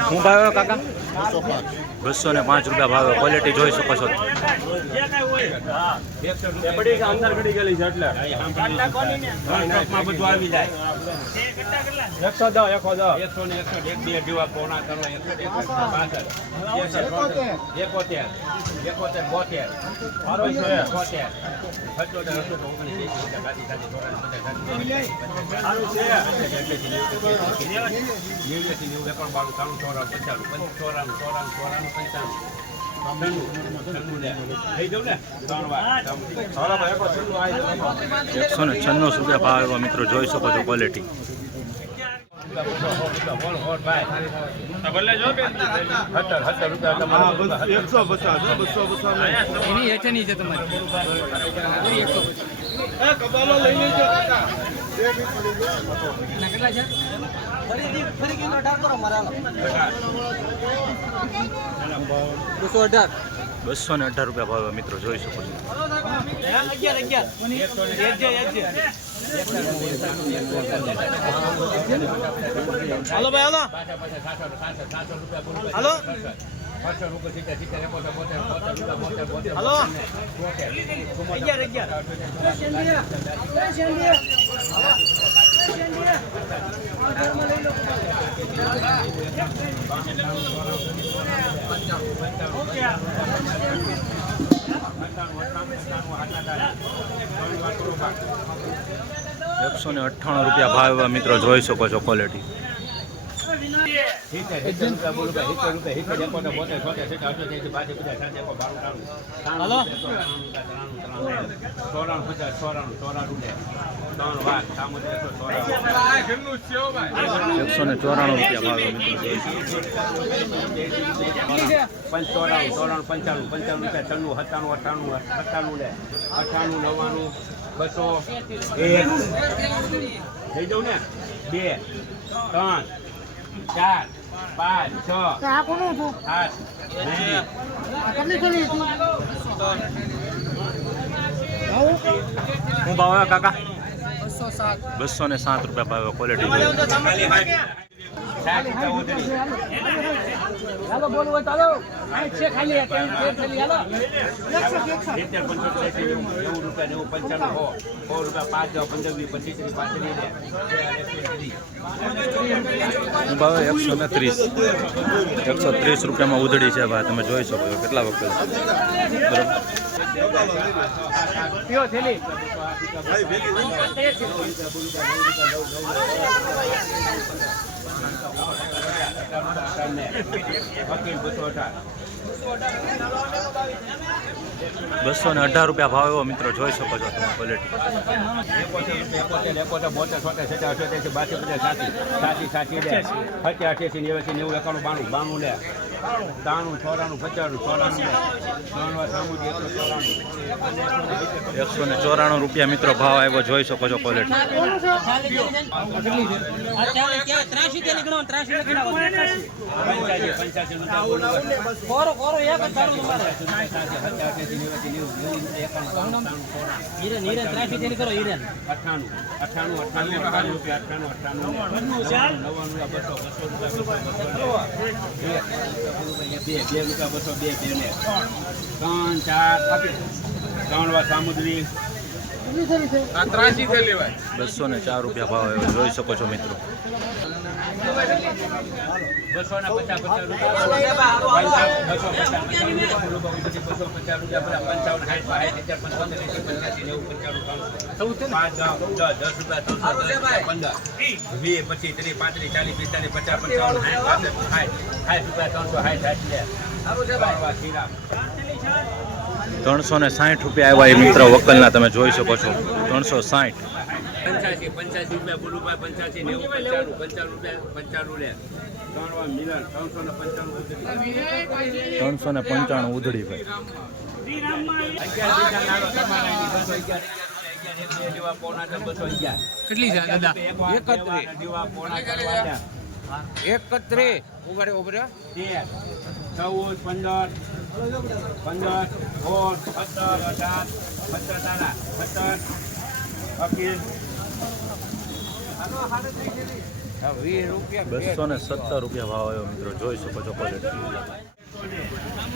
શું ભાવ કાકા? બસો ને પાંચ રૂપિયા ભાવ. ક્વોલિટી જોઈ શકો છો. એકસો દસ એકસો દસ એકસો ને એકસો એક બે જેવા પોણા કરો એકસો એકોતેર ઓગણીસ એંસી રૂપિયા ગાડી ગાડી ચોરાણું પચાસ નેવ્યાસી નેવું એકાણું બાણું ત્રાણું ચોરાણું પંચાણું ચોરાણું ચોરાણું ચોરાણું પંચાણું. છન્નું, છન્નું એકસો ને રૂપિયા ભાવ આવ્યો મિત્રો. જોઈ શકો છો ક્વોલિટી એકસો પચાસ બસો પચાસ કબાલો લઈ લેજો કેટલા છે? બસો અઢાર. બસો ને અઢાર રૂપિયા ભાવ મિત્રો જોઈ શકો છો. હાલો ભાઈ હાલો. હાલો. હાલો. અગિયાર અગિયાર. એકસો ને અઠ્ઠાણું રૂપિયા ભાવ એવા મિત્રો જોઈ શકો છો ક્વોલિટી હલો? ચોરાણું પચાસ ચોરાણું ચોરાણું એકસો ને ચોરાણું રૂપિયા ભાવ આવ્યો મિત્રો જોઈ શકો છો. પંચ ચોરાણું પંચાણું પંચાણું રૂપિયા છન્નું સત્તાણું અઠાણું સત્તાણું લે અઠ્ઠાણું નવ્વાણું બસો એક થઈ જવું ને બે ત્રણ ચાર પાંચ છ સાત હું ભાવ કાકા બસો ને સાત રૂપિયા ભાવ ક્વોલિટી નેવું રૂપિયા નેવું પંચાણું સો રૂપિયા પાંચ દસ પંદર વીસ પચીસ પાંત્રીસ ભાવ એકસો ને ત્રીસ એકસો ત્રીસ રૂપિયામાં ઉધડી છે ભાઈ. તમે જોઈ શકો છો કેટલા વખત. વકીલ બસો અઢાર બસો ને અઢાર રૂપિયા ભાવ એવો મિત્રો જોઈ શકો છો તમે ક્વોલિટી બાસી પચાસ સાચી લે સત્યા અઠ્યાસી નેવ્યાસી, નેવું, એકાણું, બાણું બાણું, લે. ત્રાણું ચોરાણું પચાણું ચોરાણું. એકસો ને ચોરાણું રૂપિયા મિત્રો ભાવ આવ્યો જોઈ શકો છો ક્વોલિટી રૂપિયા અઠ્ઠાણું અઠ્ઠાણું અઠ્ઠાણું અઠ્ઠાણું અઠ્ઠાણું નવ્વાણું બસો બસો રૂપિયા બે બે બસો બે બે ને ત્રણ ચાર ત્રણ વાર સામુદ્રી. બસો ને ચાર રૂપિયા ભાવ જોઈ શકો છો મિત્રો. બસો ના પચાસ પચાસ રૂપિયા પંચાવન સાઠ સાઠ પંચોતેર એંસી પંચ્યાસી નેવું પંચાણું ત્રણસો પાંચ દસ દસ રૂપિયા ત્રણસો પંદર. વીસ પચીસ ત્રીસ પાંત્રીસ ચાલીસ પિસ્તાલીસ પચાસ પંચાવન સાઠ સાઠ રૂપિયા ત્રણસો સાઠ સાઠ ત્રણસો ને સાઠ રૂપિયા આવ્યા એ મિત્રો વકલના તમે જોઈ શકો છો. ત્રણસો સાઠ. પંચ્યાસી પંચ્યાસી રૂપિયા બોલુભાઈ પંચ્યાસી નેવું પંચાણું પંચાણું રૂપિયા પંચાણું લે. ત્રણસો ને પંચાણું ત્રણસો ને પંચાણું ઉધડી ભાઈ. કેટલી છે દાદા? એક દીવા પોણા ચાર ઉભરે ઉભરે ચૌદ પંદર પંદર સોળ સત્તર અઢાર પંચર તારા સત્તર રૂપિયા બસો ને સત્તર રૂપિયા ભાવ આવ્યો મિત્રો. જોઈ શકો છો ક્વોલિટી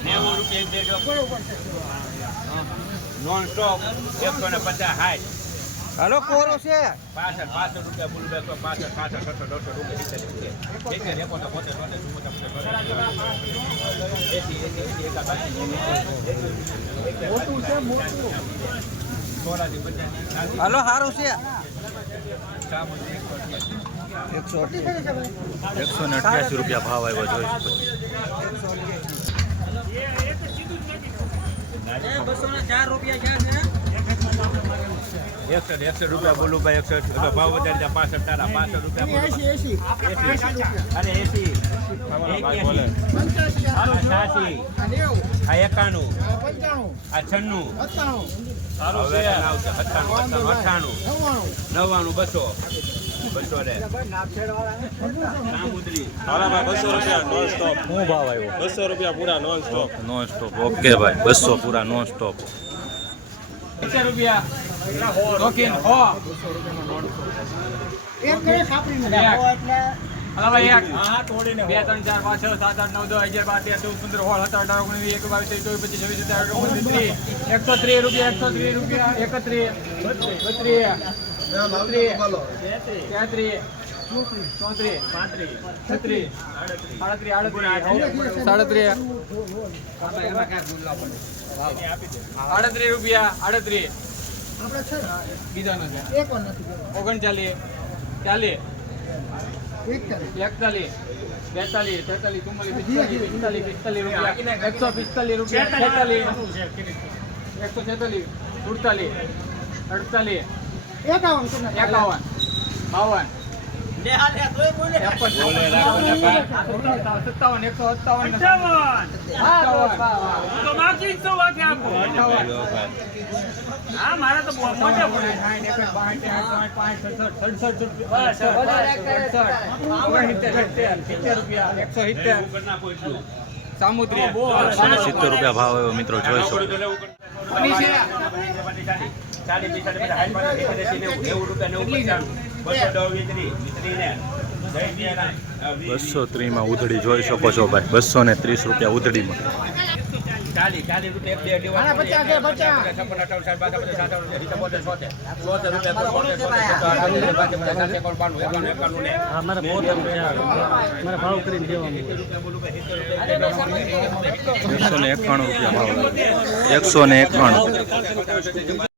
નેવું રૂપિયા નોન સ્ટોપ એકસો ને પચાસ હાઈ હાલો કોરો છે. રૂપિયા બેસો સત્તર દોઢસો રૂપિયા હાલો સારું છે. એકસો ને અઠ્યાસી રૂપિયા ભાવ આવ્યો જોઈ એકસઠ એકસઠ રૂપિયા બોલું ભાઈ એકસઠ. ભાવ વધારે પાસઠ તારા પાસઠ રૂપિયા અરે એસી. છ્યાસી આ એકાણું આ છન્નું અઠ્ઠાણું અઠ્ઠાણું નવ્વાણું બસો બસો રૂપિયા નોન સ્ટોપ શું ભાવ આવ્યો બસો રૂપિયા પૂરા non stop non stop okay ભાઈ બસો પૂરા નોન સ્ટોપ પચાસ રૂપિયા હો બે ત્રણ ચાર પાંચ છ સાત આઠ નવ દસ અગિયાર બાર તેર ચૌદ પંદર સોળ સત્તર અઢાર ઓગણીસ વીસ, બાવીસ ચોવીસ પચીસ છવ્વીસ અઠાવીસ ઓગણત્રીસ ત્રીસ એકસો ત્રીસ રૂપિયા એકસો ત્રીસ રૂપિયા એકત્રીસ બત્રીસ. તેત્રીસ. ચોત્રીસ. છત્રીસ સાડત્રીસ. આડત્રીસ સાડત્રીસ. આડત્રીસ રૂપિયા આડત્રીસ. બીજા નથી ઓગણચાલીસ ચાલીસ. એકતાલીસ. બેતાલીસ તેતાલીસ ચુમ્માલીસ પિસ્તાલીસ પિસ્તાલીસ પિસ્તાલીસ રૂપિયા. એકસો પિસ્તાલીસ રૂપિયા. છેતાલીસ એકસો છેતાલીસ. સુડતાલીસ. અડતાલીસ. એકાવન બાવન. સત્તાવન એકસો સત્તાવન. એકસો ને સિત્તેર રૂપિયા ભાવ આવ્યો મિત્રો જોઈ બસો ત્રીસમાં ઉધડી જોઈ શકો છો ભાઈ. બસો ને ત્રીસ રૂપિયા ઉધડીમાં. ચાલીસ ચાલીસ રૂપિયા છપ્પન અઠાવન સાઠ બાસઠ પચાસ સાઠ રૂપિયા બોતેર સોતેર સોતેર રૂપિયા પર બોતેર સોતેર સત્તર અઢાર પચાસ પચાસ એકાવન બાણું એકાવન એકાણું ને? મારે બોતેર ભાવ કરીને દેવાનું એકસો ને એકાણું રૂપિયા ભાવ એકસો ને એકાણું.